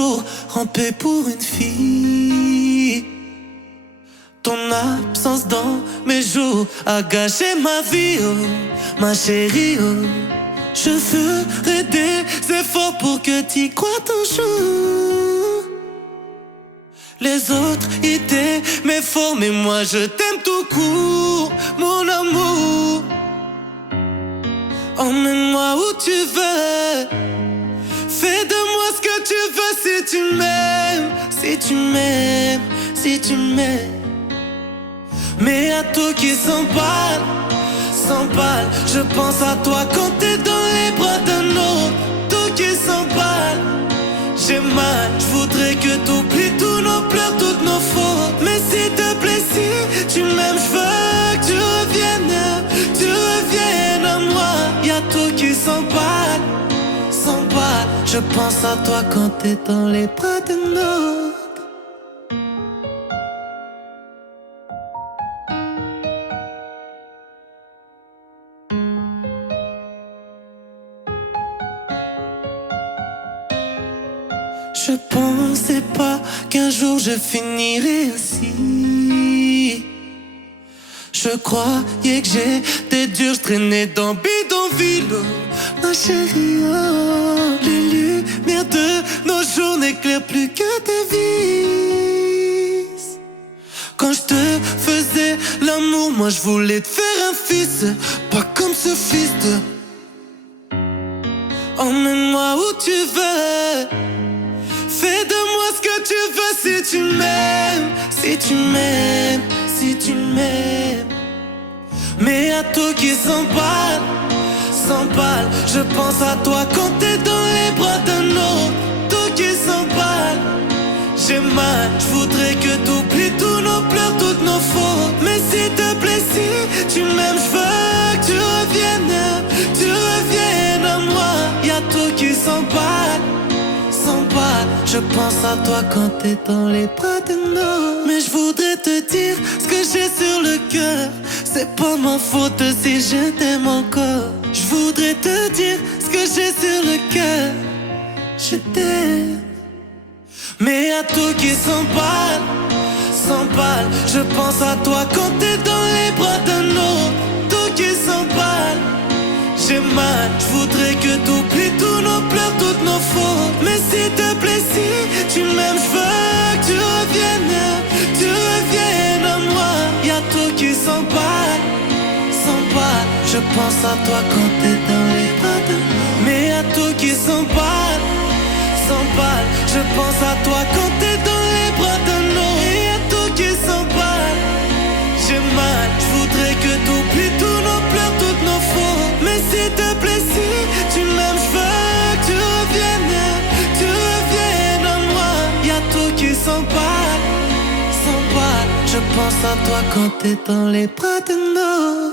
toujours ramper pour une fille. Ton absence dans mes jours a gâché ma vie, oh, ma chérie, oh. Je ferai des efforts pour que t'y crois toujours. Les autres ils t'aimaient fort, mais moi je t'aime tout court, mon amour. Emmène-moi où tu veux, fais de moi ce que tu veux si tu m'aimes, si tu m'aimes, si tu m'aimes. Mais à tout qui s'emballe, je pense à toi quand t'es dans les bras d'un autre. Tout qui s'emballe, j'ai mal, je voudrais que t'oublies tous nos pleurs, toutes nos fautes. Mais s'il te plaît, si tu m'aimes, je veux que tu reviennes à moi. Y'a tout qui s'emballe, je pense à toi quand t'es dans les bras d'un autre. Je pensais pas qu'un jour je finirais ainsi. Je croyais que j'étais dur, je traînais dans bidonville, oh, ma chérie, oh. Les lumières de nos jours n'éclairent plus que tes vices. Quand je te faisais l'amour, moi je voulais te faire un fils, pas comme ce fils de... Emmène-moi où tu veux, fais de moi ce que tu veux si tu m'aimes, si tu m'aimes, si tu m'aimes. Mais à tout qui s'emballe, je pense à toi quand t'es dans les bras d'un autre. Tout qui s'emballe, j'ai mal, je voudrais que t'oublies tous nos pleurs, toutes nos fautes. Mais s'il te plaît, si tu m'aimes, je veux que tu reviennes à moi. Y'a tout qui s'emballe, je pense à toi quand t'es dans les bras d'un autre. Mais je voudrais te dire ce que j'ai sur le cœur. C'est pas ma faute si je t'aime encore. Je voudrais te dire ce que j'ai sur le cœur. Je t'aime. Mais à tout qui s'emballe, je pense à toi quand t'es dans les bras d'un autre. Tout qui s'emballe, j'ai mal, je voudrais que t'oublies tous nos pleurs, toutes nos fautes. Mais s'il te plaît, si tu m'aimes, je veux que tu reviennes à moi. Y'a tout qui s'emballe, je pense à toi quand t'es dans les bras de... Mais y'a tout qui s'emballe, je pense à toi quand t'es dans les bras d'un autre. Et y'a tout qui s'emballe, j'ai mal, je voudrais que t'oublies tous nos pleurs, toutes nos fautes. Mais s'il te plaît, si tu m'aimes, je veux que tu reviennes à moi. Y'a tout qui s'emballe, je pense à toi quand t'es dans les bras d'un autre.